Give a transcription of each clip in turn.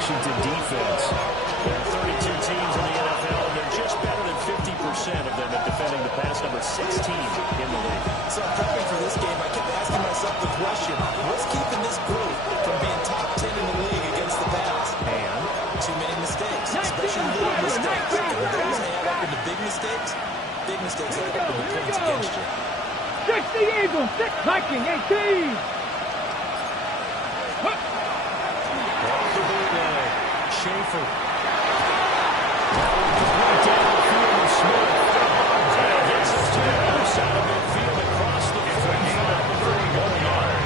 Washington defense. There are 32 teams in the NFL, and they're just better than 50% of them at defending the pass, number 16 in the league. So prepping for this game, I kept asking myself the question, what's keeping this group from being top 10 in the league against the pass? And too many mistakes, especially little mistakes. And when those add up into big mistakes add up into points against you. 60 Eagles, 6 Viking, 18. Schaefer. Right down the field with Smith. And it gets us to the other side of midfield across the 45-31 yard.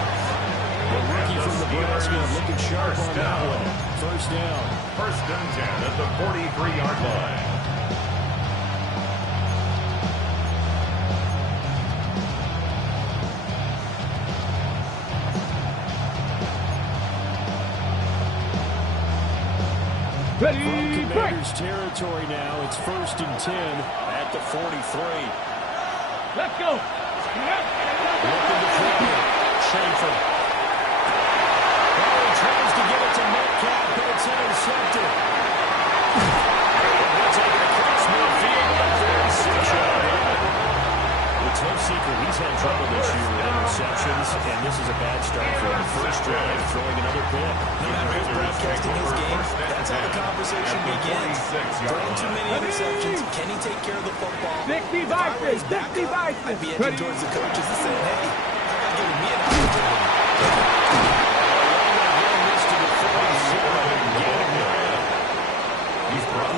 The rookie from Nebraska looking sharp on that one. First down. First and 10 at the 43-yard line. From Commanders territory now, it's first and 10 at the 43. Let's go. Looking to flip it. Schaefer. Oh, he tries to get it to Metcalf, but it's intercepted. They'll take it across midfield. Very secure. It's no secret he's had trouble this year with interceptions, and this is a bad start for him. First drive, throwing another pick. No matter who's broadcasting his game, that's how the conversation begins. Throwing too many interceptions, can he take care of the football? 60 Vikings, 60 Vikings. I'd be edging towards the coaches and saying, hey, how about giving me an opportunity?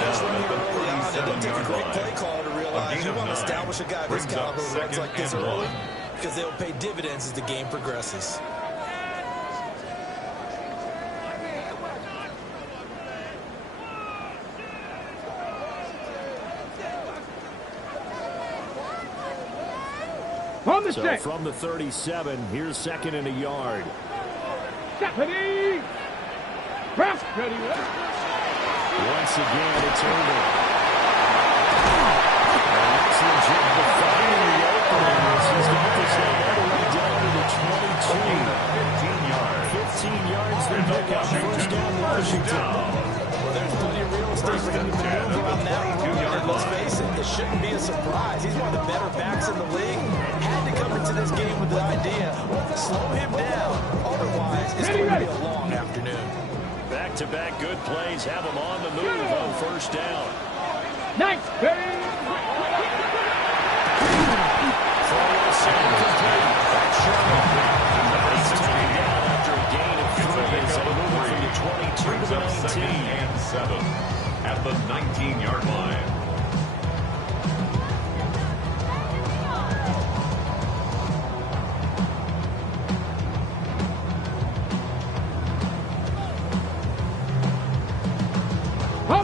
That's right here early on. It didn't take a great play call to realize you want to establish a guy this caliber who runs like this early because they'll pay dividends as the game progresses. So from the 37, here's second and a yard. Ready. Press. Ready. Once again, it's over. And that's legit defining the opening. He's got this thing all the way down to the 22. 15 yards. They pick up first down Washington. Well, there's plenty of real estate for him to maneuver on that run. And let's face it, it shouldn't be a surprise. He's one of the better backs in the league. Had to come into this game with the idea, slow him down. Otherwise, it's going to be a long afternoon. Back-to-back good plays have him on the move on first down. Nice. Ready. Throw is incomplete. That's Sherman. He's taken down after a gain of 3 as they move from the 22 to the 19. Second and 7 at the 19-yard line.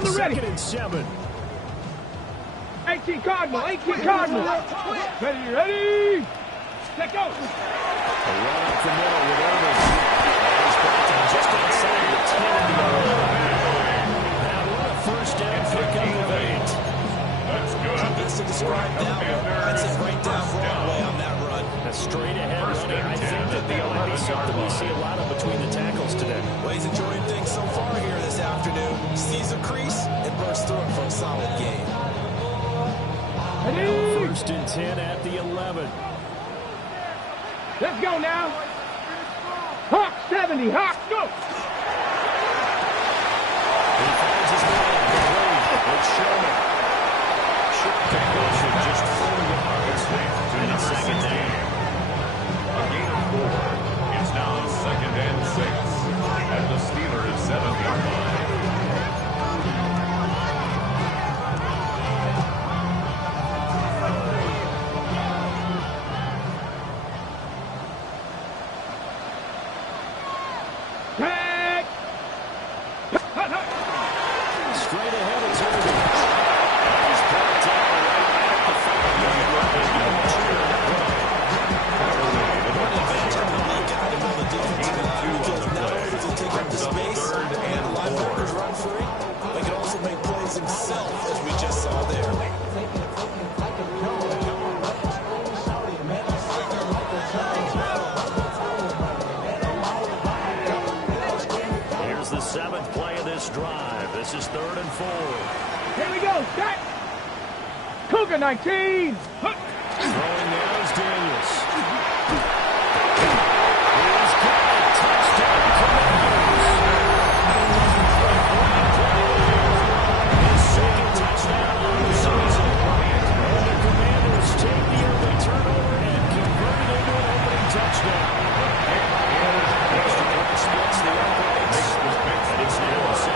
Second and 7. 18 Cardinal. 18 Cardinal. Ready. Let go. A run up the middle with Irvin. And he's brought down just outside the 10 to the 11. Now what a first down pickup of 8. That's good. How best to describe that one? I'd say right down Broadway on that run. A straight ahead running. I think that might be something we see a lot of between the tackles today. Well, he's enjoying things so far here this afternoon. Sees a crease and bursts through it for a solid game. Now first and 10 at the 11. Let's go now. Hawk 70. Hawk, go. He finds his man. It's Sherman. Short completion, just 4 yards. And it's second down. A gain of 4. It's now second and 6 at the Steelers' 7-yard line. Straight ahead, it's Irvin. He's brought down right at the 5-yard Running backs are the lead guy to build a defensive line because not only does he take up the space and the linebackers run free, but he can also make plays himself, as we just saw there. Here's the 7th play of this drive. This is 3rd and 4. Here we go. Set. Cougar 19. Throwing now is Daniels. He's got a touchdown Commanders. His 2nd touchdown on the season. And the Commanders take the early turnover and convert it into an opening touchdown. Extra point splits the uprights. And it's now 7-7.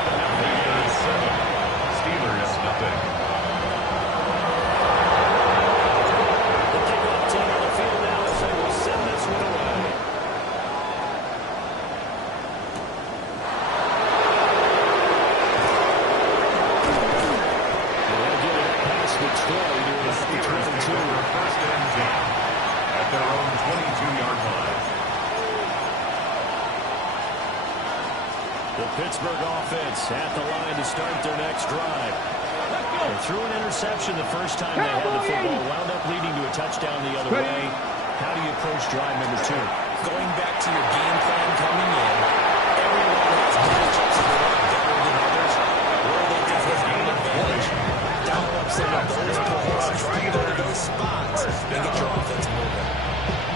Steelers nothing. The kickoff team on the field now as they will send this one away. Pass McSorley to his 22. First and 10 at their own 22-yard line. The Pittsburgh offense at the line to start their next drive. They threw an interception the first time they had the football, wound up leading to a touchdown the other way. How do you approach drive number 2? Going back to your game plan coming in, everyone has matchups that are better than others. Where they can have an advantage, dial up some of those points, try to go to those spots, and get your offense moving.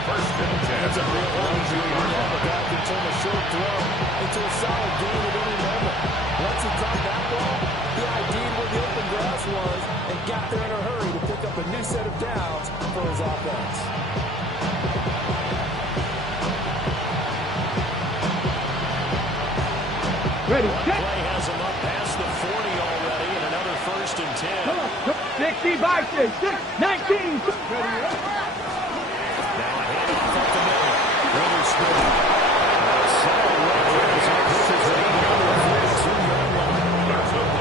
First and 10. That's a real one-2-1 back and turn a short throw into a solid gain at any moment. Once he caught that ball, he ID'd where the open grass was and got there in a hurry to pick up a new set of downs for his offense. Ready. One Set. play has them up past the 40 already, and another 1st and 10. Come on. 60 by 6. 19. Ready. Now a handoff up the middle. Witherspoon. Solid rush as he pushes it in down to the 42-yard line.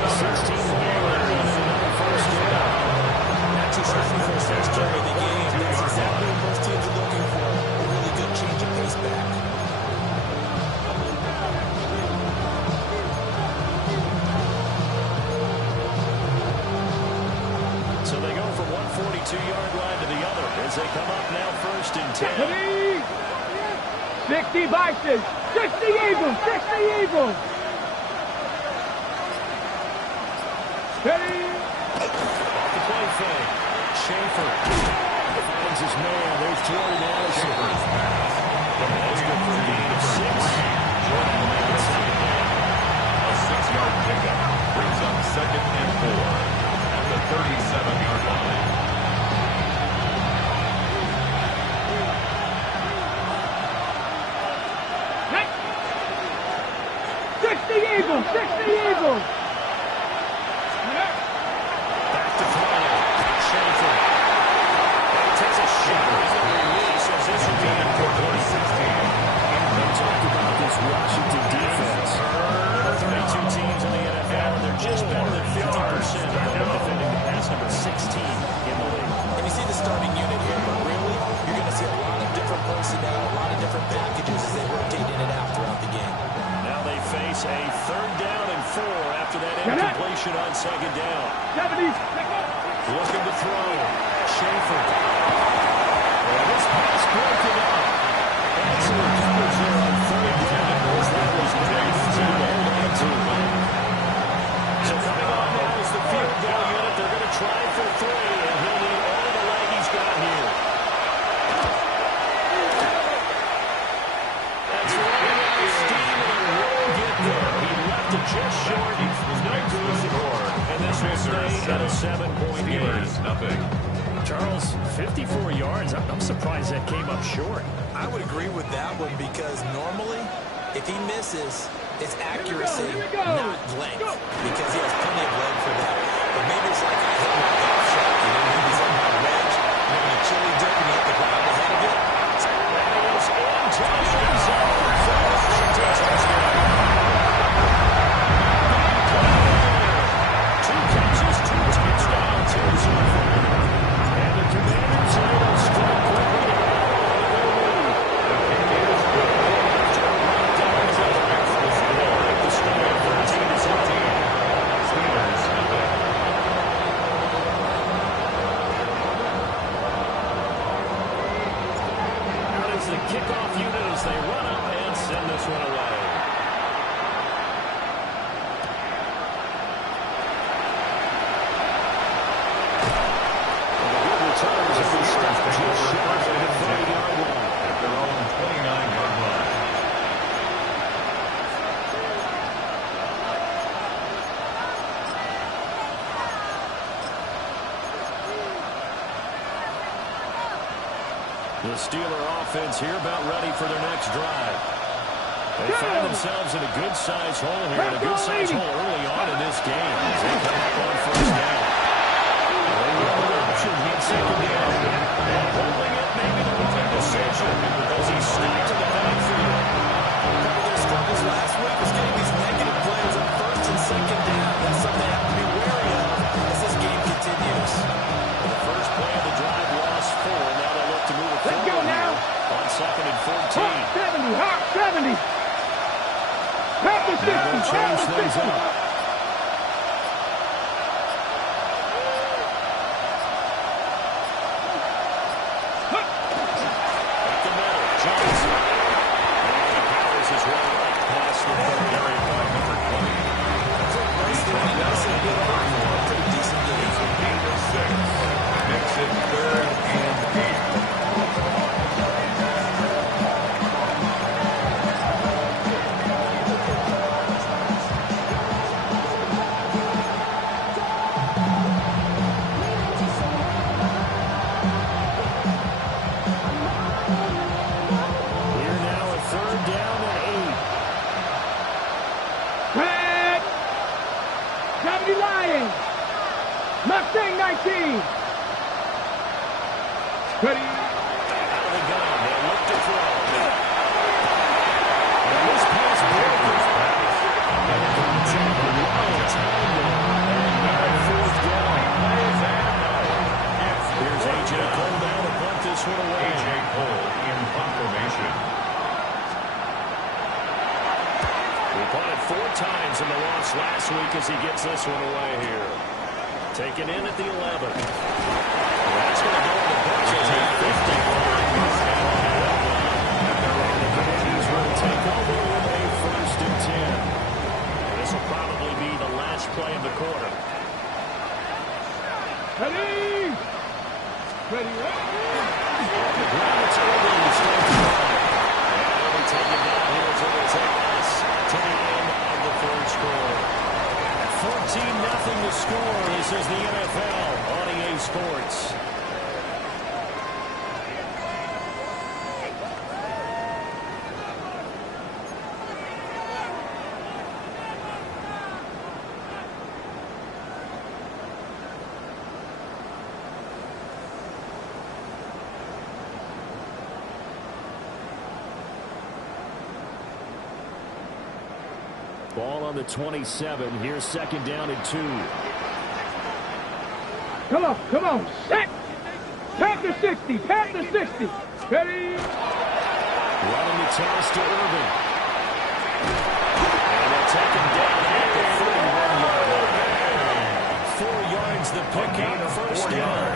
16-yarder and another 1st down. Not too sure for the first drive of the game. That's exactly what most teams are looking for. A really good change of pace back. So they go from one 42-yard line to the other as they come up now 1st and 10. Ready. 60 by 6. 60 Eagles. 60 Eagles. Ready. Off the play fake. Schaefer finds his man. There's Jordan Addison. That's good for a gain of 6. A 6-yard pickup brings up 2nd and 4 at the 37-yard line. Next. 60 Eagles. 60 Eagles. Back to throw. Schaefer. Takes a shot as a release as this will be important. 16. They talked about this Washington defense. 32 teams in the NFL, and they're just better than 50% of them defending the pass, number 16 in the league. And you see the starting unit here, but really, you're going to see a lot of different personnel, a lot of different packages as they rotate in and out throughout the game. Now they face a 3rd down and 4 after that incompletion on 2nd down. 70. Looking to throw. Schaefer. Well, this pass broken up. Excellent coverage there on 3rd down. That was great to hold on to. So coming on now is the field goal unit. They're going to try for 3, and he'll need all the leg he's got here. That's running out of steam, and he won't get there. He left it just short. He was no good. And this will stay at a 7-point game. Steelers nothing. Charles, 54 yards. I'm surprised that came up short. I would agree with that one because normally, if he misses, it's accuracy, not length, because he has plenty of leg for that. But maybe it's like I hit my golf shot. You know, maybe he's on my wedge, and in a chilly dirt, and you have to grab ahead of it. That is into the end zone for Washington touchdown. 2 catches, 2 touchdowns here so far. And the Commanders are able to strike quickly to add on to their lead. The score 13-17. He'll be stopped just shy of the 30-yard line. At their own 29-yard line. The Steeler offense here about ready for their next drive. They find themselves in a good-sized hole here, and a good-sized hole early on in this game. As they come up on first down. They run an option on second down. And holding it maybe the wrong decision as he snapped to the backfield. Part of their struggles last week was getting these negative plays on first and second down. That's something they have to be wary of as this game continues. The first play of the drive lost 4. Now they look to move it Let's go forward now. here on second and 14. Hot 70. Hot 70. Now they'll change things up. Up the middle, Johnson. And he powers his way right past the third area by number 20. Pretty decent game. Gain of 6. Makes it 3rd and 8. Here now a third down and 8. Red. 70 Lions. Mustang 19. Ready. Out of the gun, they look to throw. And this pass broken. And it can take a long time there. And now fourth down. Here's A.J. Cole now to punt this one away. A.J. Cole in proclamation. He punted 4 times in the loss last week as he gets this one away here. Taken in at the 11. That's going to go in the bushes at 50. The Commanders will take over with a first and 10. This will probably be the last play of the quarter. Ready. Ready. On the ground, it's Irvin to start the drive. And they'll be taken down here as it will take us to the end of the first quarter. 14-0 to score. This is the NFL on EA Sports. Ball on the 27. Here's second down and 2. Come on, come on. Set. Pat the 60. Pat the 60. Ready. Running the toss to Irvin. And they'll take him down at the 31-yard line. 4 yards the pickup, first down.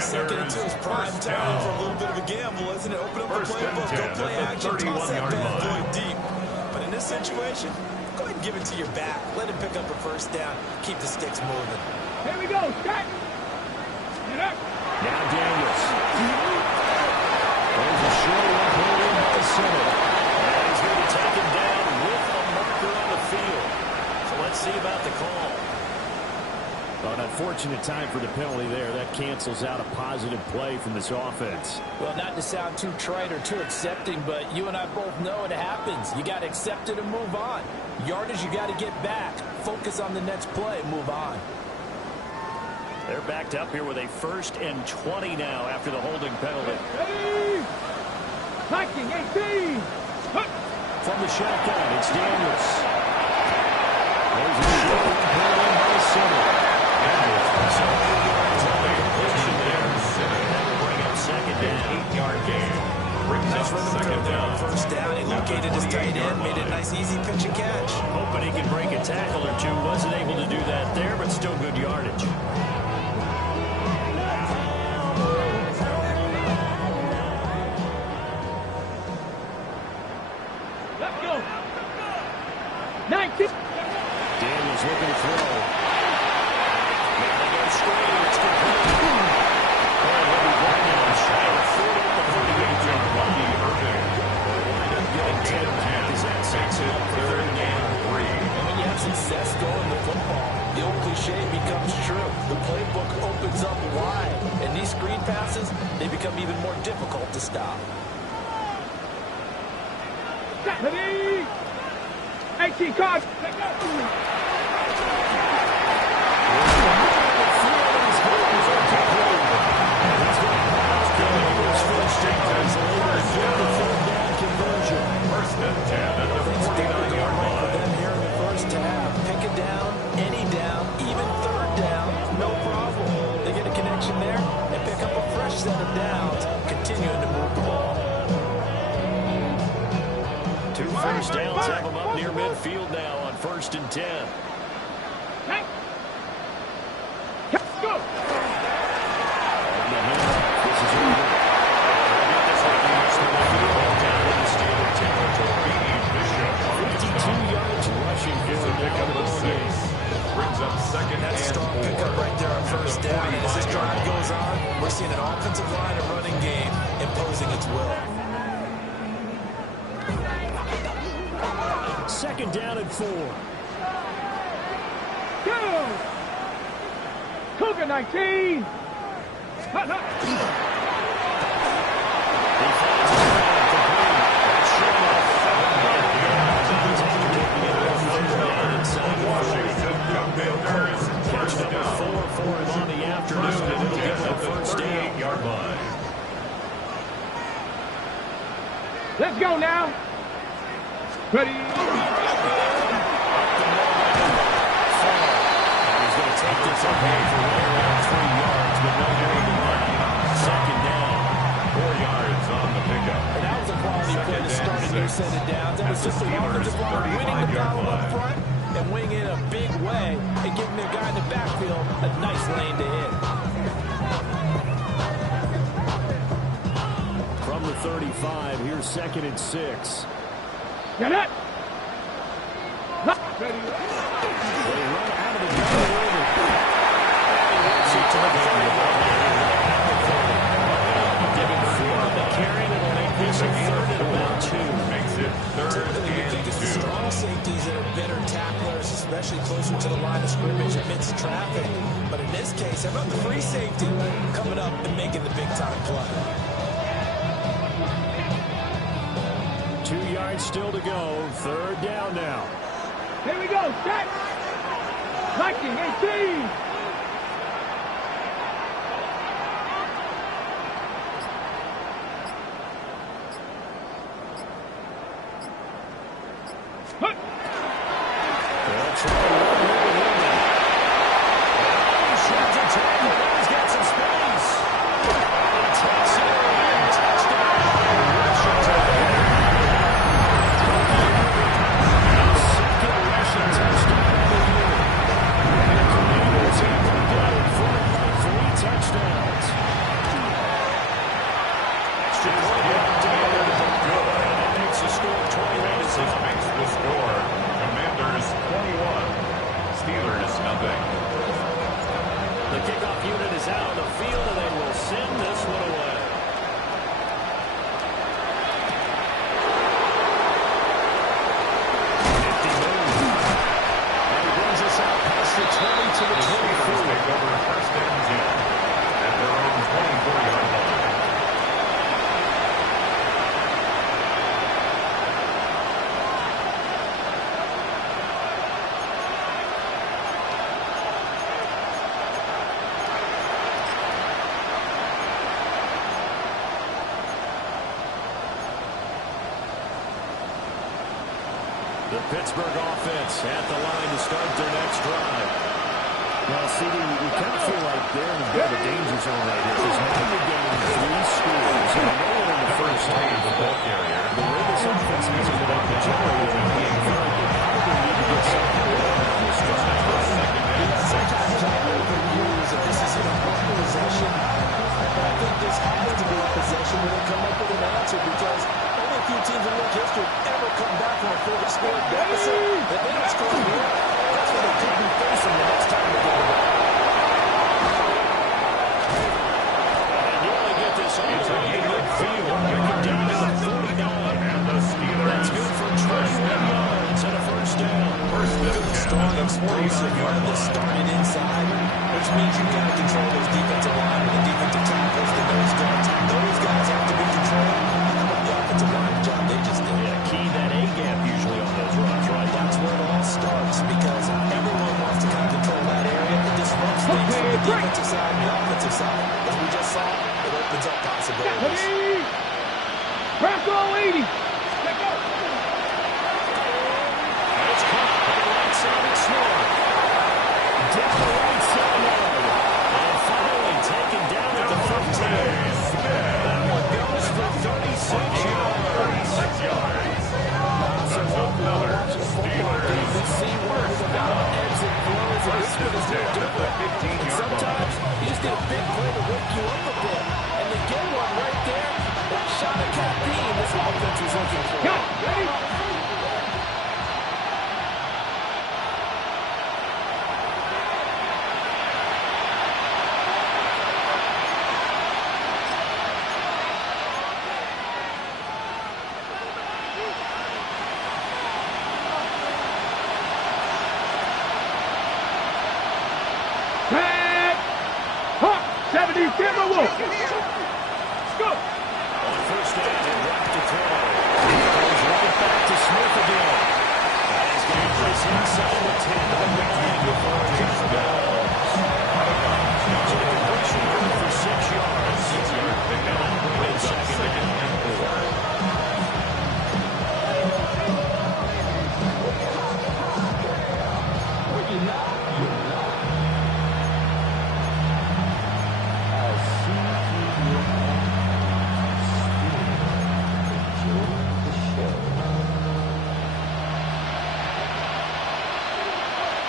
Second and 2 is prime time for a little bit of a gamble, isn't it? Open up the playbook, go play action, toss that bad boy deep. But in this situation, go ahead and give it to your back. Let him pick up a first down. Keep the sticks moving. Here we go. Set. Get up. Now Daniels. There's a short one pulled in by the center. And he's going to take him down with a marker on the field. So let's see about the call. An unfortunate time for the penalty there. That cancels out a positive play from this offense. Well, not to sound too trite or too accepting, but you and I both know it happens. You got to accept it and move on. Yardage, you got to get back. Focus on the next play. Move on. They're backed up here with a 1st and 20 now after the holding penalty. Ready. Viking 18. Hut. From the shotgun, it's Daniels. There's a short one pulled in by the center. Second down, 8-yard gain. Nice rhythm throw there on first down. He located his tight end, made a nice easy pitch and catch. Hoping he can break a tackle or two. Wasn't able to do that there, but still good yardage. Let's go. 19. Daniels looking to throw. Now they go straight. It's complete. cliche becomes true. The playbook opens up wide, and these screen passes, they become even more difficult to stop. Ready? 18 cards. First and 10 at the 49-yard line. For them here in the first half, pick it down, any down, even third down, no problem. They get a connection there and pick up a fresh set of downs, continuing to move the ball. 2 first downs have them up near midfield now on 1st and 10. Go! This is over. This one comes to the field down in the Steeler territory. 52 yards rushing for It's a pickup of 6. Brings up second That's a and strong 4. pickup right there on first down. And as this drive goes on, we're seeing an offensive line and running game imposing its will. 2nd down and 4. Go! Cougar 19! Hut, hut. Washington Commanders first Number down. 4 for him on the afternoon, First and and it'll 10 give him a at the first down. 38-yard line. Let's go now. Ready? He's going to take this away for right around 3 yards, but no more than that. 2nd down. 4 yards on the pickup. And that was a quality play to start a new set of downs. That was just the offensive line winning the battle up front and winning in a big way and giving their guy in the backfield a nice lane to hit. From the 35, here's 2nd and 6. Get it! Ready? They run out of the gun. Giving 4 on the carry, and it'll make this a 3rd and about 2. Makes it 3rd Typically, you and think it's the 2. strong safeties that are better tacklers, especially closer to the line of scrimmage amidst traffic. But in this case, how about the free safety coming up and making the big-time play? 2 yards still to go. 3rd down now. Here we go. Set. Viking 18. Hut. They'll try to run over him. Sheds a tackle. He's got some space. Takes it in. Touchdown. Washington. Second rushing touchdown of the year. And the Commanders have come down in front by 3 touchdowns. Extra point to be able to do good. And it makes the score 21-6. Makes the score. Commanders 21. Steelers nothing. The kickoff unit is out on the field, and they will send this one away. And he brings us out past the 20 to the 24. Take over 1st and 10 at their own 24-yard line. The Pittsburgh offense at the line to start their next drive. Well, CD, you kind of feel like they're in a bit of a danger zone right here. Because now you're getting 3 scores. And no one in the first half. The ball carrier. The way this offense has been able to generate and being good, they probably need to get something going on this drive. Sometimes I overuse if this is in a one possession. I think this has to be a possession where they come up with an answer because only a few teams in league history ever come back from a 40-score deficit. If they don't score here, that's what they could be facing the next time they get it back. And you only get this all the way to midfield. You're down to the 49. And the Steelers. That's good for 21 yards and a first down. First and 10 at the explosive run that started inside, which means you've got to control those defensive linemen, the defensive tackles, the nose guards. Those guys have to be controlled. How about the offensive line job they just did? Yeah, key that A-gap usually on those runs, right? That's where it all starts, because everyone wants to kind of control that area. It disrupts things from the defensive side and the offensive side. As we just saw, it opens up possibilities. Press all 80. It's caught on the right side of Smith. Down the right sideline. And finally taken down at the 15. That one goes for 36 yards. 36 yards. So what we were watching a football game, we see where it's about ebbs and flows, and this one is no different. And sometimes you just need a big play to wake you up a bit. And they get one right there. That shot at caffeine this offense was looking for. Go. Ready? Back. Hawk. 70 Timberwolves. Go. On first down and left to throw. Goes right back to Smith again. And he's going to place inside the 10 of the 15 before he gets the ball. So the completion good for 6 yards. 6 yards pickup. And second and 4.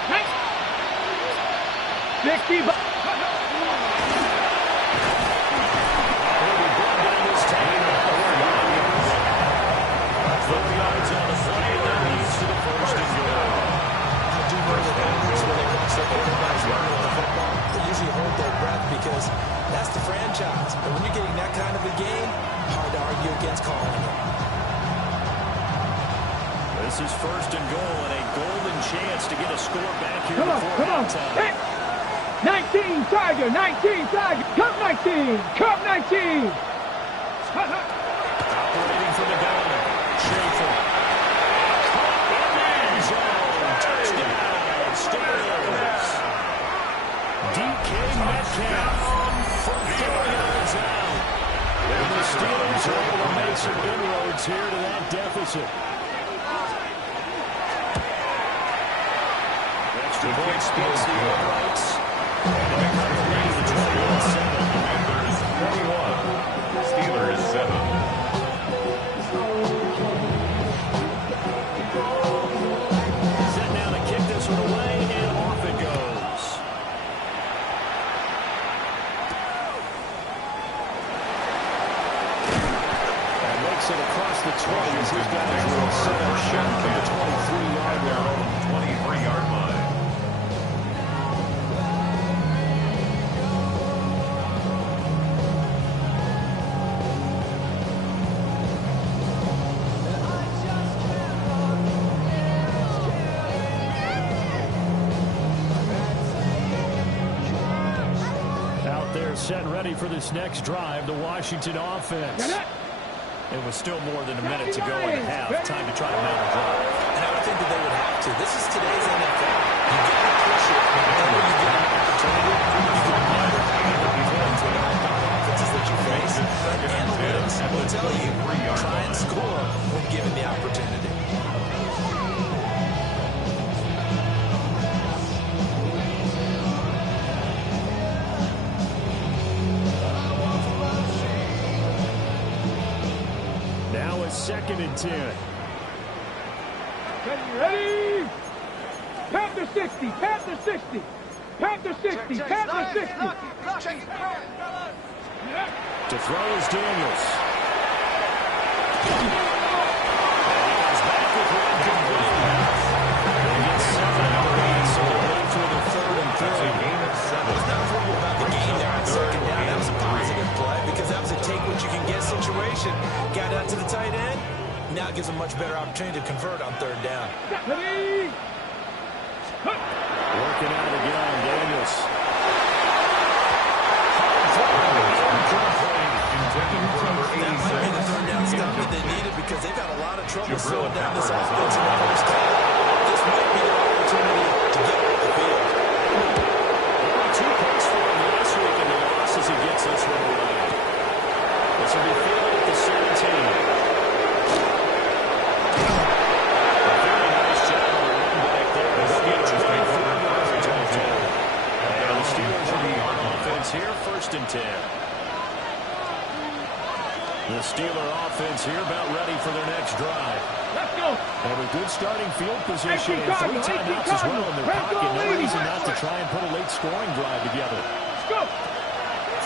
Hey. 60. Because that's the franchise. But when you're getting that kind of a game, hard to argue against calling it. This is first and goal and a golden chance to get a score back here Come on, before come on. halftime. Hey. 19 Tiger, 19 Tiger. Cup 19, Cup 19. Operating from the gun. Schaefer. Caught in the end zone. Touchdown. Steelers. DK Metcalf from 4 yards out. And the Steelers are able to make some inroads here to that deficit. Extra point splits the uprights. And the Steelers 21. Steelers 7. Set now to kick this one away, and off it goes. And makes it across the 20 as his guys will set up shot from the 23-yard line. 23-yard line. Out there set ready for this next drive, the Washington offense. It was still more than a minute to go in the half. Time to try to mount a drive. And I would think that they would have to. This is today's NFL. You got to push it whenever you get an opportunity. You can never have the points with the offenses that you face. But analytics will tell you, try and score when given the opportunity. Now it's 2nd and 10. Ready? Panther 60, Panther 60, Panther 60, Panther 60. To throw is Daniels. He's back with one complete. They get 7 out of 8, so they're ready for the 3rd and 3. That's a gain of 7. It's not worried about the game there on 2nd down. That was a positive play because that was a take-what-you-can-get situation. Got out to the tight end. Now it gives a much better opportunity to convert on 3rd down. Ready? Working out again, Daniels. That might be the third down stop that they needed because they've had a lot of trouble slowing down this offense in the first half. This might be their opportunity to get off the field. Only 2 points for him last week in the loss as he gets this one away. This will be fielded at the 17. A very nice job on the run back there. The Steelers going for the Steelers are on offense here, 1st and 10. The Steeler offense here about ready for their next drive. Let's go. They have a good starting field position and 3 timeouts as well in their pocket. No reason not to try and put a late scoring drive together. Let's go.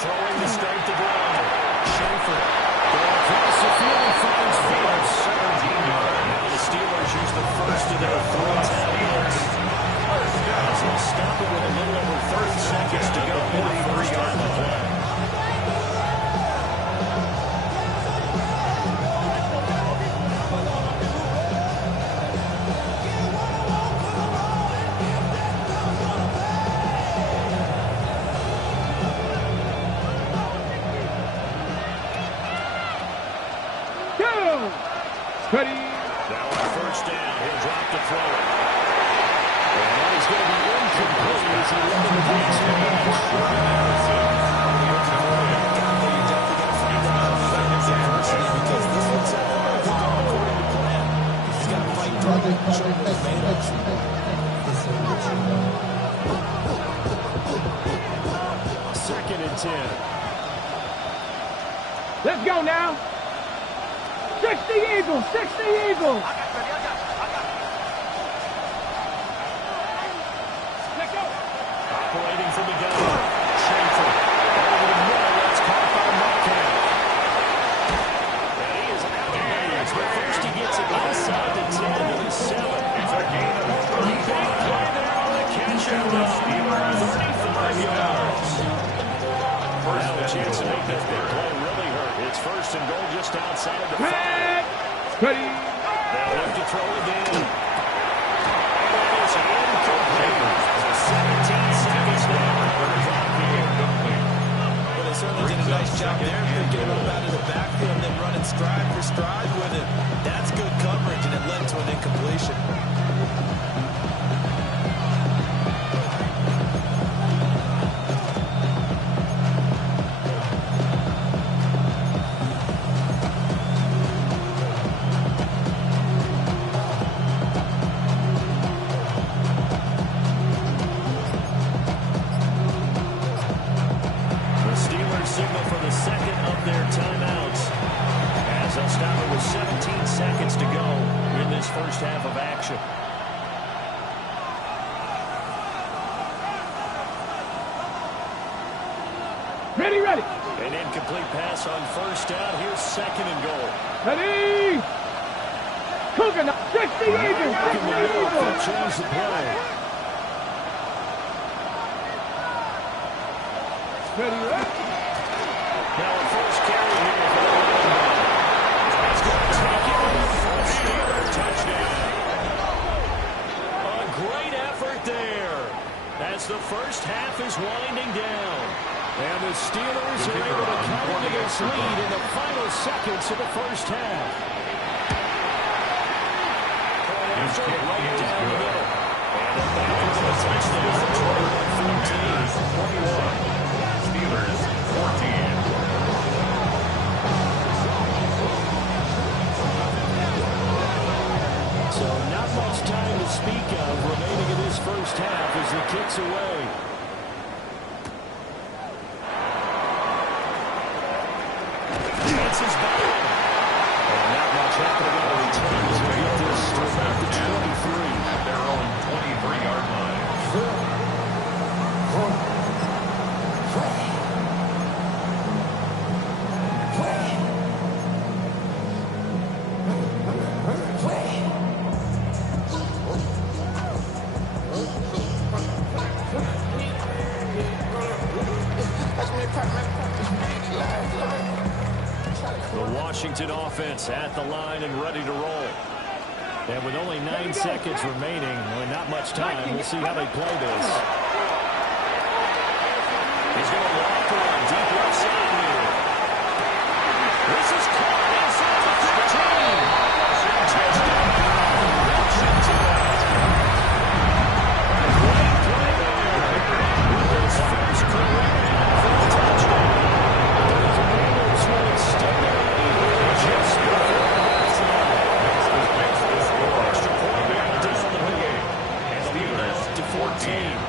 Throwing to straight to ground. Schaefer going across the field and finds Fields. 17 yards. Now the Steelers use the first of their 3 timeouts. As they'll stop it with a little over 30 seconds to go in the first half of play. Ready. Now on 1st down, he'll drop to throw it. And that is going to be incomplete as he left the pass Because this one's so far has gone according to plan. He's got to fight through it and show what he's made of. 2nd and 10. Let's go now. 60 Eagles, 60 Eagles. Let's go. Operating from the gun. Schaefer. Over the middle. That's caught by Metcalf. And he is out of bounds. But first he gets it inside the 10 to the 7. It's a gain of 35. Big play there on the catch. And the Steelers 35 yards. Now a chance to make that big play really hurt. It's 1st and goal just outside the 5. Ready. They'll look to throw again. And it is incomplete. 17 seconds now. Well, they certainly did a nice job there. Picking him up out of the backfield and then running stride for stride with it. That's good coverage, and it led to an incompletion. Signal for the 2nd of their timeouts as they'll stop it with 17 seconds to go in this first half of action. Ready, ready. An incomplete pass on 1st down. Here's 2nd and goal. Ready. Cooking up. 60 Eagles, 60 Eagles. Change the play. Ready, ready. Now a first carry here for the running back. He's going to take it for a Steeler touchdown. A great effort there as the first half is winding down. And the Steelers are able to counter this lead in the final seconds of the first half. After right down the middle. And a back for the touchdown. 21. Steelers 14. So not much time to speak of remaining in this first half as the kick's away. Chances back. And not much happening on the return as we get this to about the 23. At their own 23-yard line. The Washington offense at the line and ready to roll. And with only 9 seconds remaining, well, not much time, we'll see how they play this. He's going to walk on deep left side here. This is caught inside the 15. Touchdown. Great play there. His first career for a touchdown. Those Raiders will extend their lead just before the half. Extra point down the game. And the lead to 14.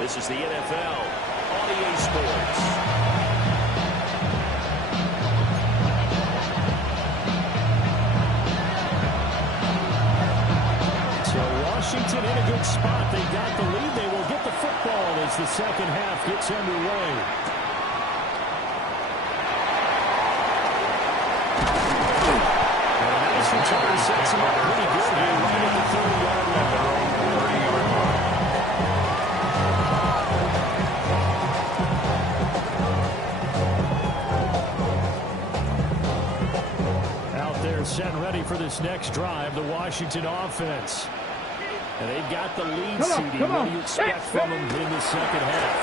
This is the NFL on EA Sports. So Washington in a good spot. They got the lead. They will get the football as the second half gets underway. And a nice return sets him up pretty good here right at the 30-yard line. Set ready for this next drive, the Washington offense. And they've got the lead seeding. What do you expect from them in the second half?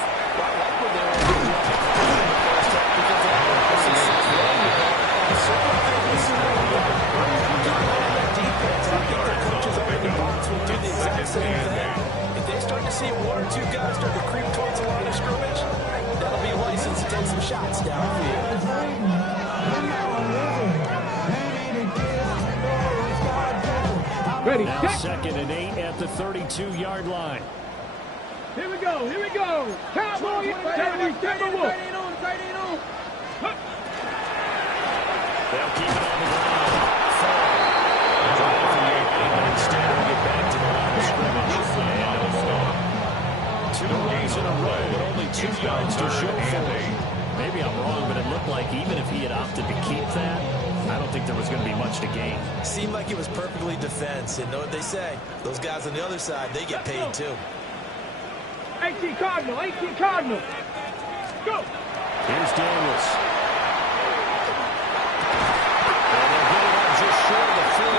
If they start to see one or two guys start to creep towards the line of scrimmage, that'll be a license to take some shots downfield. Ready, now check. 2nd and 8 at the 32-yard line. Here we go, here we go. Cowboy, 70, Timberwolves. They'll keep it on the ground. Drive from the 8. Instead, we'll get back to the line of scrimmage. 2 runs in a row, but only 2 yards to show for it. Maybe I'm wrong, but it looked like even if he had opted to keep that, I don't think there was going to be much to gain. Seemed like it was perfectly defense. And know what they say? Those guys on the other side, they get paid too. 18 Cardinal, 18 Cardinal. Go. Here's Daniels. And they're getting up just short of the 45.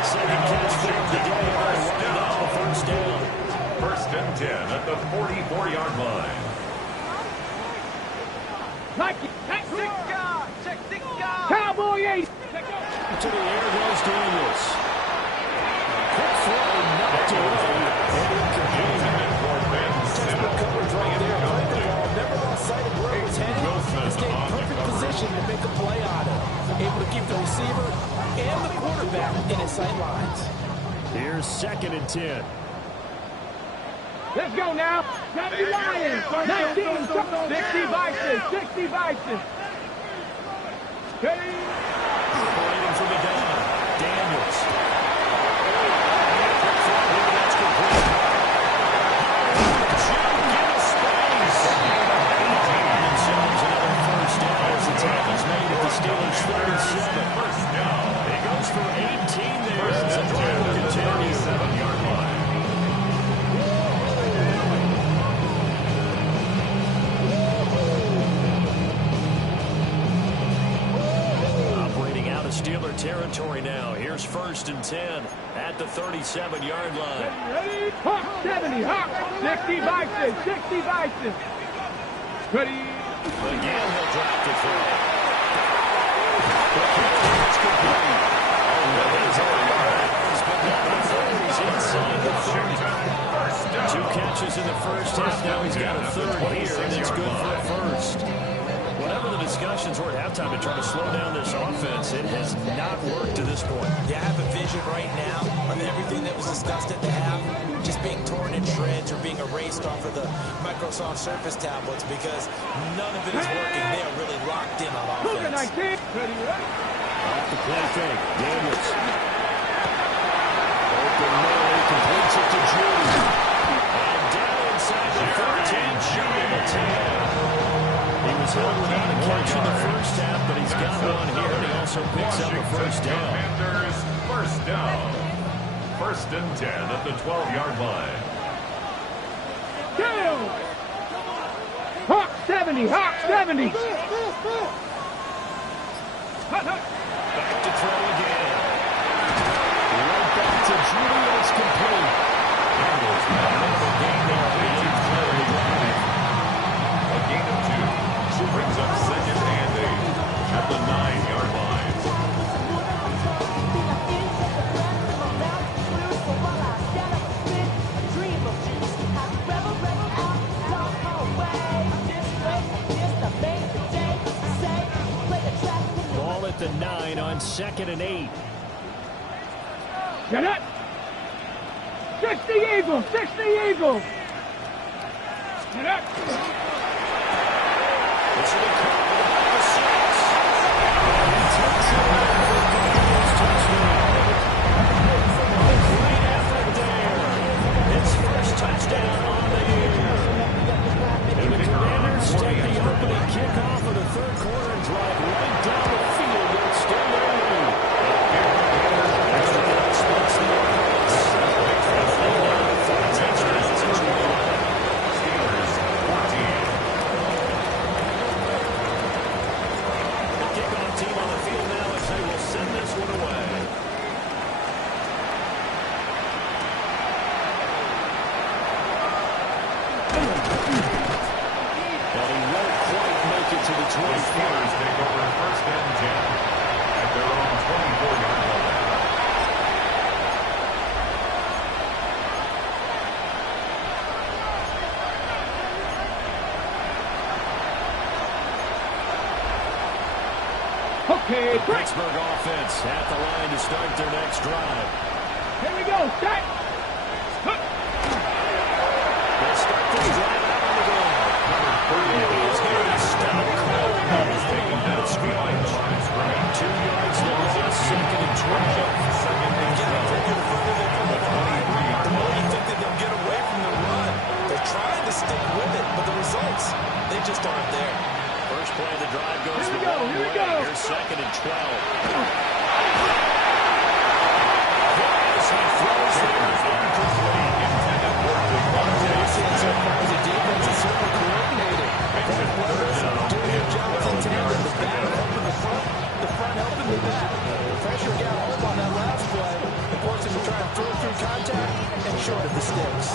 Second catch for the day. First down. 1st and 10 at the 44-yard line. Nike. Cowboy 8. To the air goes Daniels. Quick throw, knocked away. Coverage right there. Played the ball. Never lost sight of where it was headed. Stayed in perfect position to make a play on it. Able to keep the receiver and the quarterback in his sight lines. Here's 2nd and 10. Let's go now. 70 Lions. 19. 60 Vices. 60 Vices. Ready. Operating from the down. Daniels. That's complete. Themselves another first down as the tackle's made at the Steelers' 37. First down. He goes for 18 there as the drive will continue. 7-yard line. Steeler territory now. Here's 1st and 10 at the 37-yard line. Ready? Hawk 70. Hawk 60 Vices. 60 Vices. Ready? Again, he'll drop the throw. It's complete. He's inside the 30. 2 catches in the first half. Now he's got a 3rd here, and it's good for a first. Whatever the discussions were at halftime to try to slow down this offense, it has not worked to this point. You have a vision right now of everything that was discussed at the half just being torn in shreds or being erased off of the Microsoft Surface tablets because none of it is working. They are really locked in on offense. Off the play fake, Daniels. open nearly, completes it to Judy. And down inside the 13, shy of a 10. He was held without a catch in the first half, but he's got one here, and he also picks up a first down. Commanders, first down. First and 10 at the 12-yard line. Down! Hawk 70, Hawk 70. Back to throw again. Right back to Judy, and it's complete. Bengals with a minimal gain there on the 8th play of the drive. A gain of 2 brings up second and 8 at the 9-yard line. Ball at the 9 on second and 8. Get it! 60 Eagles, 60 Eagles. Get it! This will be caught at the 6. He takes it out for the Bengals touchdown. Great effort there. His first touchdown on the year. And the Commanders take the opening kickoff of the third quarter and drive right down the field to extend their lead. Extra point splits the offense. Steelers 14. The kickoff team on the field now as they will send this one away. But he won't quite make it to the 25. The Steelers take over first and 10 at their own 24-yard line. Okay, break. Pittsburgh offense at the line to start their next drive. Here we go, set. They start this drive out on the ground. He's going to stop Cole. He's taken down behind the line of scrimmage. 2 yards to loss, second and 12. Second and 12. The 23-yard The more you line. think that they'll get away from the run, they're trying to stick with it, but the results, they just aren't there. First play of the drive goes Here we the go, wrong here we way. go. Here's second and 12. As he throws there, Incomplete. Intended for Devontae. so far as the defense is super coordinated. Both players doing their jobs in tandem. The back helping the front helping the back. The pressure got home on that last play. It forced him to try and throw through contact and short of the sticks.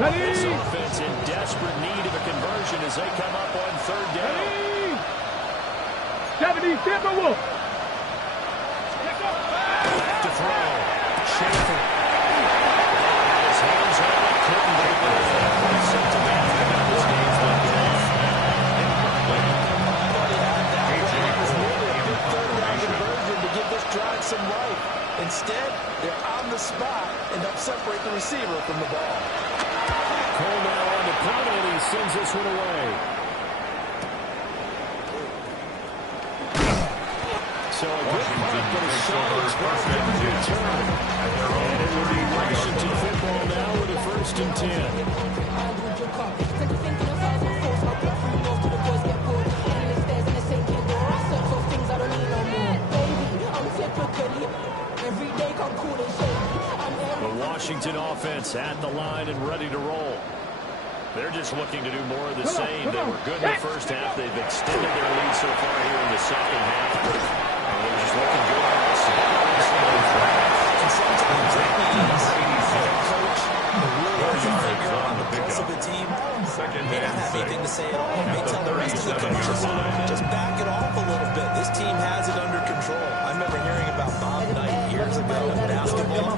Ready? This offense in desperate need of a conversion as they come up on third down. Ready? 70 Timberwolf. To throw. Schaefer. His hands on it. Couldn't break it. Set to man. This game's left off. I thought he had that one. It was really a good third down conversion to give this drive some life. Instead, they're on the spot and help separate the receiver from the ball. Cole now on the punt, and he sends this one away. So a good punt, but a solid 12-yard return. And it will be Washington football now with a first and 10. The Washington offense at the line and ready to roll. They're just looking to do more of the same. They were good in the first half. They've extended their lead so far here in the second half. And they're just looking good on this. And sometimes that means head coach really has a finger on the pulse of the team. Second May not and have anything to 6. say at all. May tell the rest of the coaches, just back it off a little bit. This team has it under control. I remember hearing about Bob Knight years ago in basketball,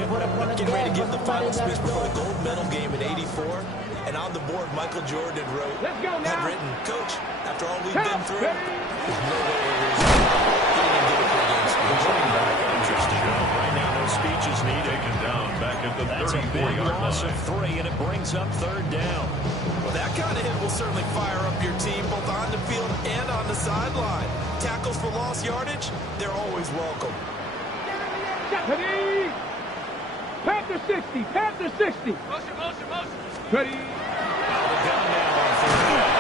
getting ready to give the final speech before the gold medal game in '84. And on the board, Michael Jordan wrote, Let's go had now. written, Coach, after all we've been Count. through, Ready? there's no way we're losing. He didn't give a pregame speech. Interesting. Right now, no speech is needed. Taken down back at the That's a big 34-yard loss of line. 3, and it brings up third down. Well, that kind of hit will certainly fire up your team, both on the field and on the sideline. Tackles for lost yardage, they're always welcome. Ready? Panther 60. Panther 60. Motion. Ready? Down now on third down.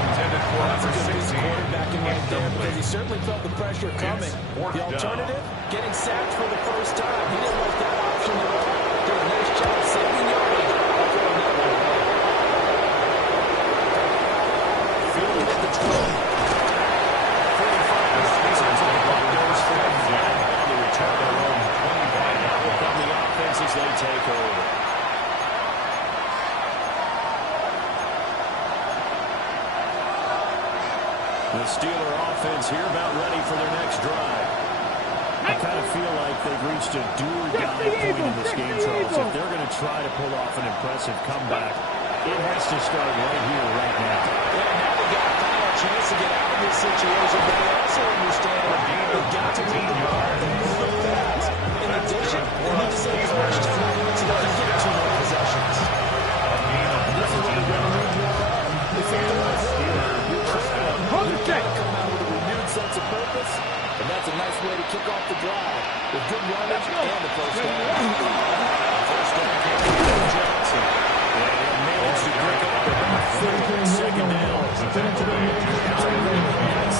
Intended for number 16. Quarterbacking right there because he certainly felt the pressure coming. The alternative, getting sacked for the first time. He didn't like that option at all. Did a nice job saving yardage. Fielded at the 12. 45 yards on the Buccaneers. 4 flag on the return their own 20. Now will come the offense as they take over. The Steeler offense here about ready for their next drive. I kind of feel like they've reached a do-or-die point in this game, Charles. If they're going to try to pull off an impressive comeback, it has to start right here, right now. Yeah, now they got a final chance to get out of this situation, but they also understand they've got to move the ball and move it fast. In addition, they need to save as much time so they can get 2 more possessions. This is what they're going to need more of. If they're going to come out with a renewed sense of purpose, and that's a nice way to kick off the drive with good runners and the first down. First down came from Johnson. And he managed to break up about 2nd down. It's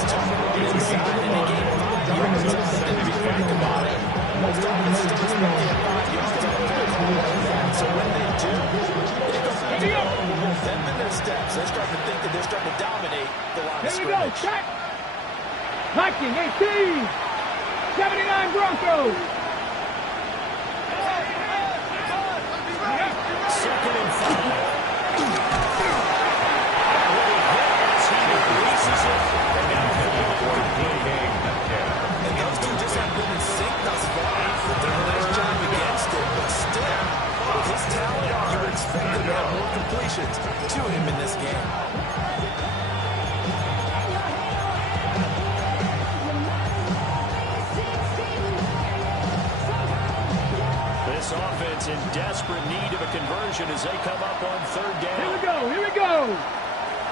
tough to get inside, and they gained 5 yards out of it. If you think about it, most offenses don't expect to get 5 yards out of it. So when they do, they go back to them in their steps. They're starting to think that they're starting to dominate the line of Here we go. scrimmage. Check. Viking 18. 79 Broncos. 2nd and 5. He releases it. And now for the game. And those two just haven't been in sync thus far. They've done a nice job against it, but still, with his talent, you would expect him to have more completions to him in this game. This offense in desperate need of a conversion as they come up on 3rd down. Here we go.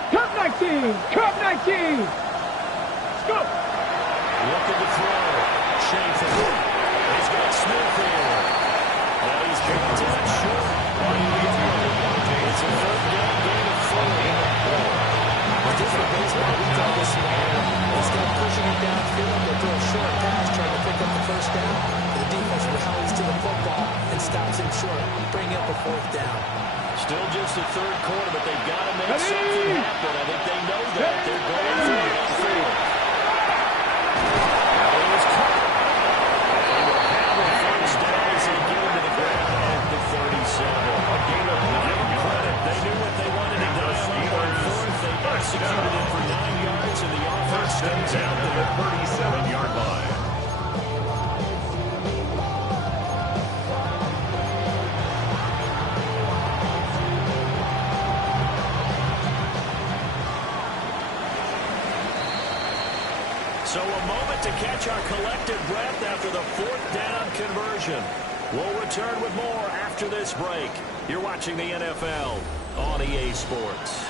Cup 19. Cup 19. Let's go. Looking to throw. Schaefer. He's got Smith here. And he's got that short. It's a 3rd down gain of 4. With different baseball, we call this smaller. Instead of pushing it downfield, they throw a short pass trying to pick up the first down. The defense rallies to the football and stops him short, bringing up a 4th down. Still just the 3rd quarter, but they've got to make something happen. I think they know that. They're going for it on 4th. Now it was caught. They will have a first down as they get into the ground at the 37. A gain of 9 credit. They knew what they wanted to do on 4th. They executed it for 9 yards, and the offense stays out to the 37-yard line. So a moment to catch our collective breath after the 4th down conversion. We'll return with more after this break. You're watching the NFL on EA Sports.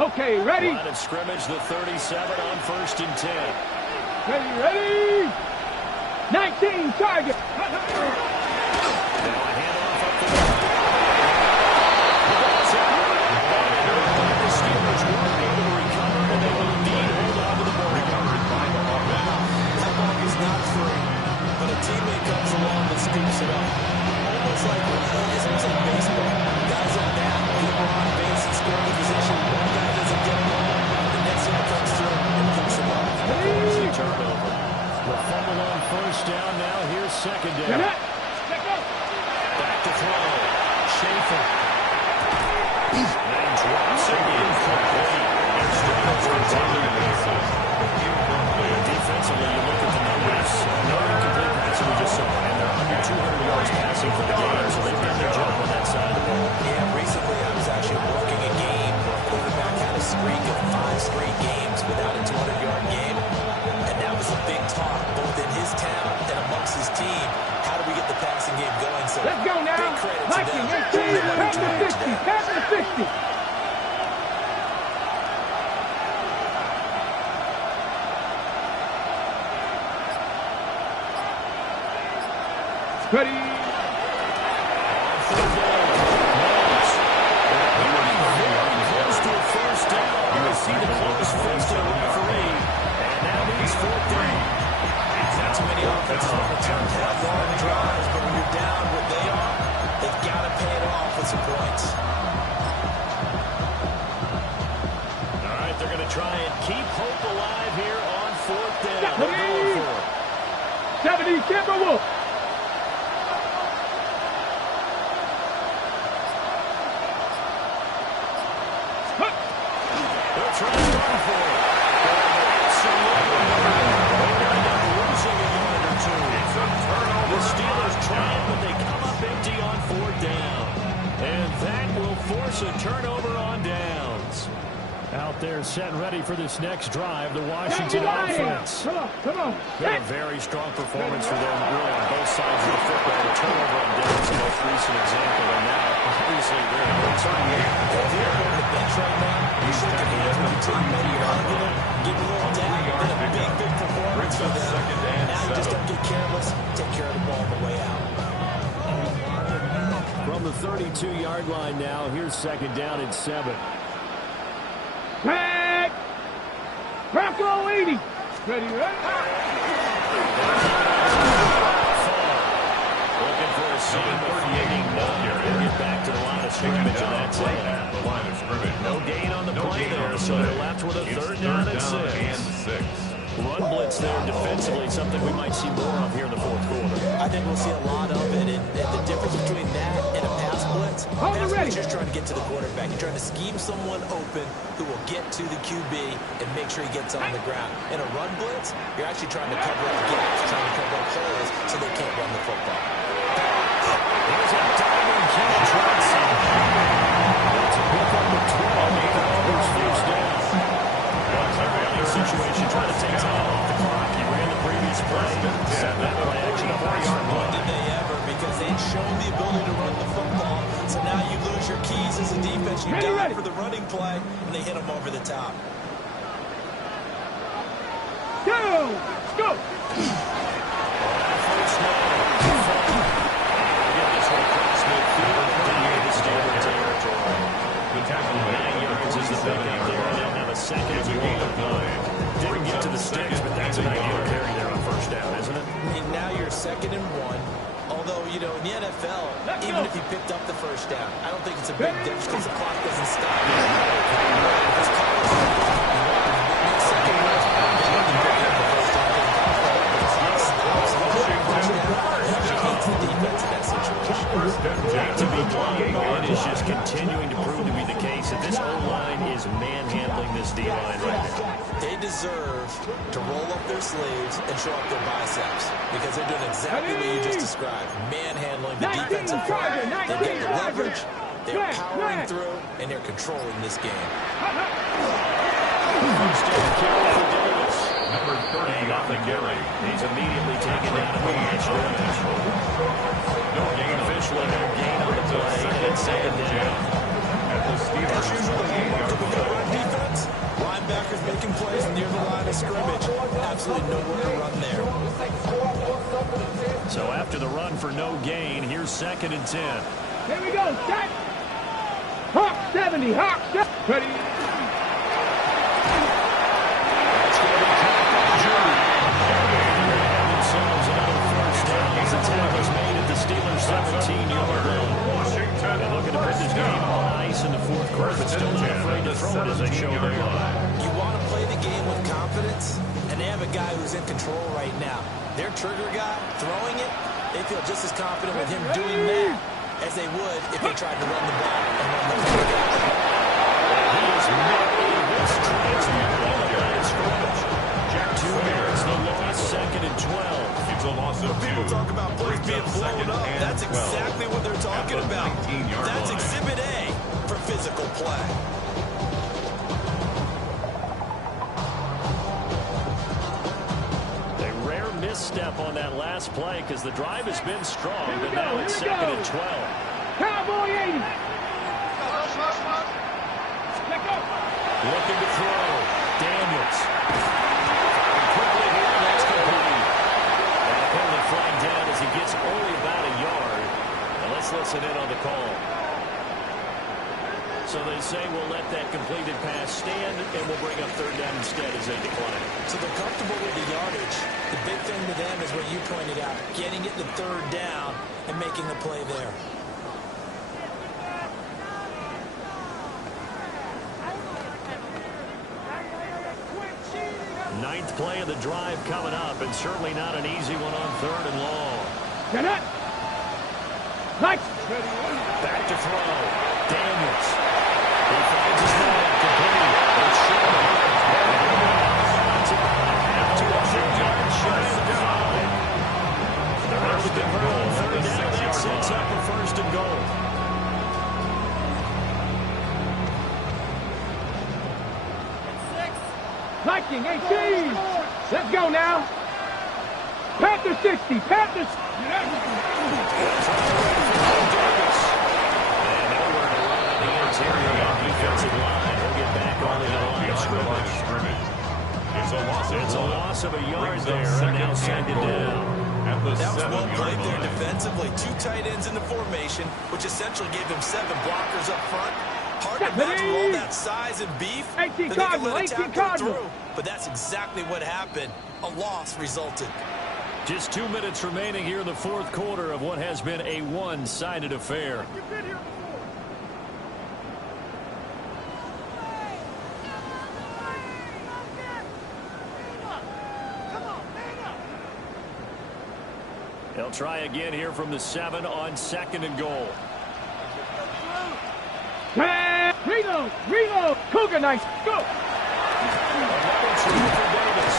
Okay, ready? Line of scrimmage, the 37 on 1st and 10. Ready? 19 target. Now a handoff up the middle. The Steelers weren't able to recover, and they will indeed hold on to the ball. Recovered by the offense. That ball is not free, but a teammate comes along and scoops it up. Almost like, as we say, baseball. Guys on that, people are on base and scoring position. One guy doesn't get it all. The next one comes through and picks him up. Easy turnover. The fumble on 1st down. Now here's 2nd down. Back to throw. Schaefer. And drops it incomplete. And Stroud's continuing to defensively, you look at the numbers. No incomplete passing we just saw. And they're under 200 yards passing for the game. So they've done their job on that side of the ball. Yeah, recently I was actually working a game where a quarterback had a streak of 5 Viking, 18, pass the 60, pass the 60. Ready. See the close fist to the referee, and now he's fourth down. Not too many offenses on the turn have long drives, but when you're down what they are, they've got to pay it off with some points. All right, they're going to try and keep hope alive here on fourth down. They're going for it. 70, Timberwolves. A turnover on downs. Out there set ready for this next drive, the Washington offense. Come on. Been a very strong performance for them really on both sides of the football. The turnover on downs, the most recent example, and now obviously they're hurting. If you're on the bench right now, you should get hands with your teammate. You're arguing, get a little down, and a big performance for them. Now you just don't get careless. Take care of the ball on the way out. From the 32-yard line now, here's second down and 7. Tag! Bronco 80. Ready, Looking for a seam creating none. Get back to the line of scrimmage, and that's it. No gain on the play there, so they're left with a third down and 6. Run blitz there defensively, something we might see more of here in the fourth quarter. I think we'll see a lot of it, and the difference between that and a pass blitz, pass blitz, you're trying to get to the quarterback. You're trying to scheme someone open who will get to the QB and make sure he gets on the ground. In a run blitz, you're actually trying to cover up gaps, trying to cover up holes so they can't run the football. There's a diving catch. To pick up the 12, Auburn's first down. Situation trying to take time off the clock. He ran the previous play. Set that play action up 40-yard line. Did they ever? Because they'd shown the ability to run the football. So now you lose your keys as a defense. You dive for the running play, and they hit them over the top. Go! Go! First down. Get this one across midfield. The Steelers territory. The tackle 9 yards is the pickup there. They'll have a second and 1. Didn't get to the sticks, but that's an ideal carry there on first down, isn't it? And now you're second and 1. Although, you know, in the NFL, even if you picked up the first down, I don't think it's a big difference because the clock doesn't stop. To be blunt, it is just continuing to prove to be the case that this O-line is manhandling this D-line right now. They deserve to roll up their sleeves and show up their biceps because they're doing exactly what you just described, manhandling the defensive front. They've got the leverage, they're powering through, and they're controlling this game. First down carry for Davis. Number 30 on the carry. He's immediately taken down at the line of scrimmage. No gain Officially no gain on the play, and it's second down. At the Steelers. That's usually the hallmark of a good run defense. Linebackers making plays near the line of scrimmage. Absolutely nowhere to run there. So after the run for no gain, here's second and 10. Here we go. Set. Hawk 70. Hawk 70. Ready. That's going to be caught by Drew. Themselves another first down as the tackle's made at the Steelers' 17-yard line. And looking to put this game on ice in the fourth quarter, but still not afraid to throw it as they show their line. You want to play the game with confidence, and they have a guy who's in control right now. Their trigger guy, throwing it, they feel just as confident with him doing that as they would if they tried to run the ball and run the football. He is made this transfer on the line of scrimmage. Jack 2 yards, the loss, second and 12. It's a loss of 2. People talk about plays being blown up. That's exactly what they're talking about. That's Exhibit A for physical play. A rare misstep on that last play because the drive has been strong, but now it's second and 12. Cowboy 80. Looking to throw. Daniels. Quickly here, that's complete. And a penalty flag down as he gets only about a yard. And let's listen in on the call. So they say we'll let that completed pass stand, and we'll bring up third down instead as they decline. So they're comfortable with the yardage. The big thing to them is what you pointed out, getting it to third down and making the play there. Ninth play of the drive coming up, and certainly not an easy one on third and long. Get it. Nice. Back to throw. Daniels. He finds his man. Complete. It's short. To a 3-yard shot of the five. They're able to convert on third down. That sets up a first and goal. Viking 18. Let's go now. Panther 60. Panthers. It's a loss of a yard there, and now second down. That was well played there defensively. 2 tight ends in the formation, which essentially gave them 7 blockers up front. Hard to match with all that size and beef. 18 Cardinal. Through, but that's exactly what happened. A loss resulted. Just 2 minutes remaining here in the fourth quarter of what has been a one-sided affair. They'll try again here from the 7 on second and goal. Reload. Cougar nice. Go. Another try for Davis.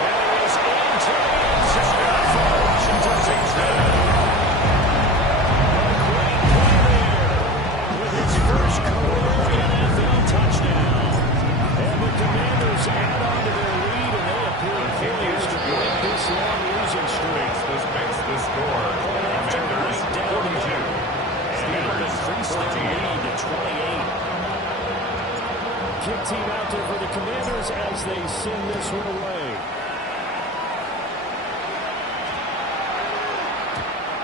And he is into the end zone for Washington. A great play there with his first career NFL touchdown. And the Commanders add on to their lead, and they appear poised to break this long losing streak. This makes the score. Commanders 42. And an increased their lead to 28. Kick team out there for the Commanders as they send this one away.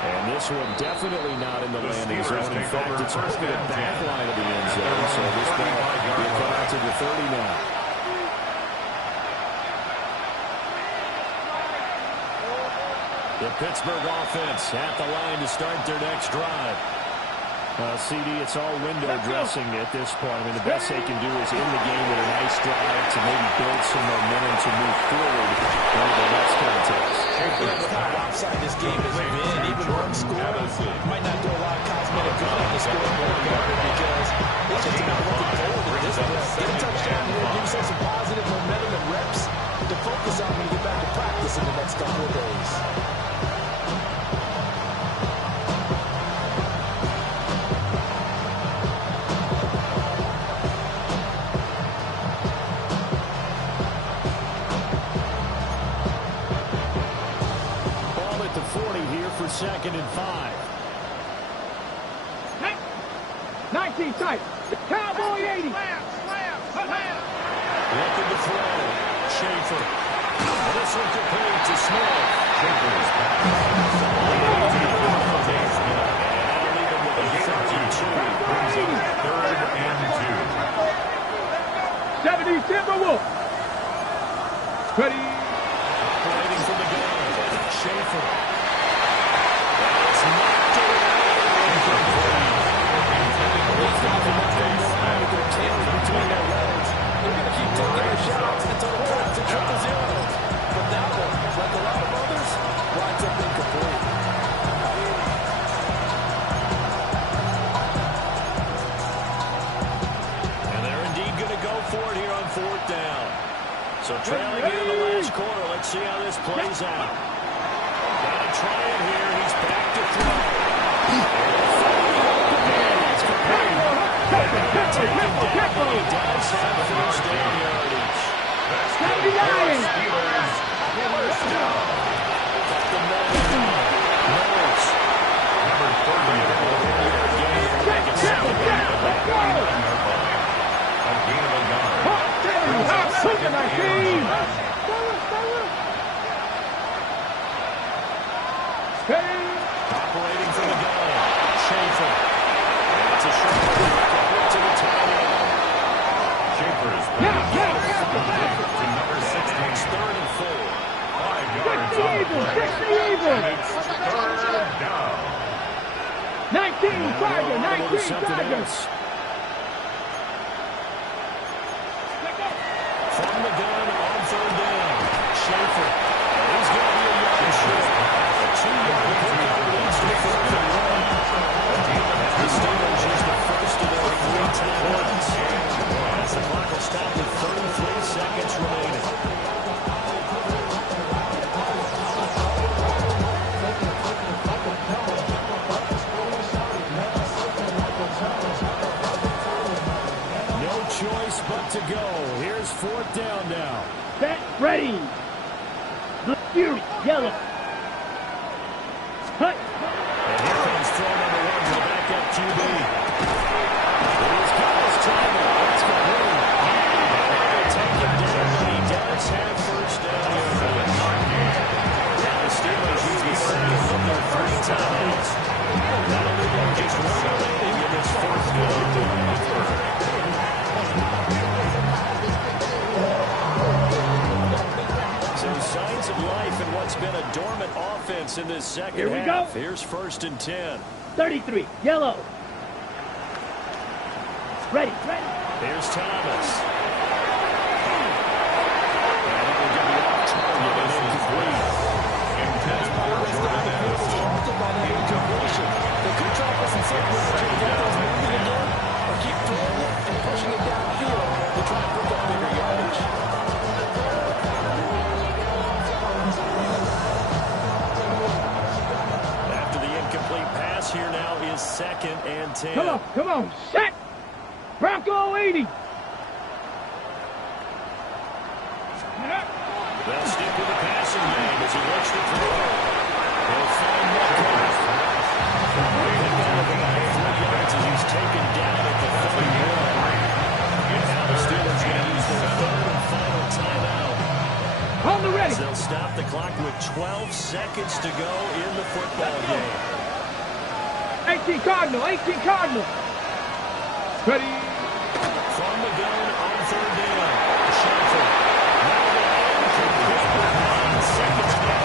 And this one definitely not in the landing zone. In fact, it's over the back line of the end zone. So this ball will come out to the 30 now. The Pittsburgh offense at the line to start their next drive. CD, it's all window dressing at this point. I mean, the best they can do is in the game with a nice drive to maybe build some momentum to move forward into the next contest. With how offside this game has been, even one score might not do a lot of cosmetic good on the scoreboard, because it's just about looking forward at this point. Get a touchdown here, give yourself some positive momentum and reps to focus on when you get back to practice in the next couple of days. Second and 5. 19 tight. Cowboy 80. Looking to throw. Schaefer. This one complete to Smith. Schaefer is back. Third and 2. 70 Timberwolves. Ready. Operating from the gun. Schaefer. Between their legs, they're going to keep taking their shots until the clock's at 0-0. But that one, like a lot of others, winds up incomplete. And they're indeed going to go for it here on fourth down. So trailing here in the last quarter. Let's see how this plays out. Got to try it here. He's back to throw. He does have first down yardage. 79. First down. Got the Knowles. Number 30. Tiger, On to 19 something Tiger. else. From the gun on third down. Schaefer. He's going to be a yard short. A 2-yard pickup leads to 4th and 1. The Steelers use the first of their 3 timeouts. As the clock will stop with 33 seconds remaining. No choice but to go. Here's 4th down now. Set, ready. The Fury, yellow. Hut. And here comes throw number 1 to the backup QB. He's got his time. Let's go. Take him down. He does have first down. Now the Steelers use the second of their 3 timeouts. That'll leave them just 1 remaining in this 4th down. Some signs of life in what's been a dormant offense in this second Here we half. go. Here's 1st and 10. 33, yellow. Ready, ready. Here's Thomas. And it will be off target and incomplete. Incompletion. They could try for some signals to get those moving again, or keep throwing it and pushing it downfield to try and pick up bigger yardage. After the incomplete pass, here now is 2nd and 10. Come on, set. Bronco 80. They'll stick with the passing game as he looks to throw. He'll find Metcalf. Picked up about 3 yards as he's taken down at the 31. And now the Steelers going to use their 3rd and final timeout. On the ready. They'll stop the clock with 12 seconds to go in the football game. 18 Cardinal, 18 Cardinal. Ready. From the gun on 3rd down. Schaefer. Now the incomplete. 9 seconds now.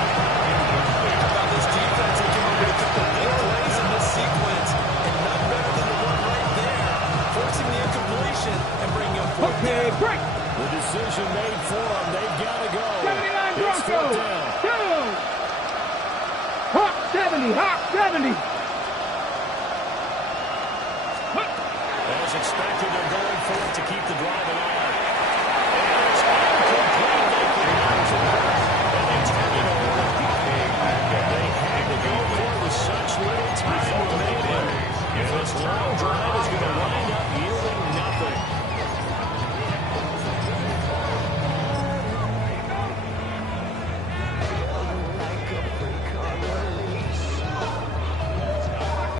How about this defense? They came up with a couple of big plays in this sequence, and none better than the one right there, forcing the incompletion and bringing up 4th Okay, down. break. The decision made for them. They've got to go. 79 It's 4th Broncos. down. Go. Hawk 70, Hawk 70. As expected, they're going for it to keep the drive alive. And it's incomplete. And they turn it over. They had to go for it with such little time remaining. And this long drive is going to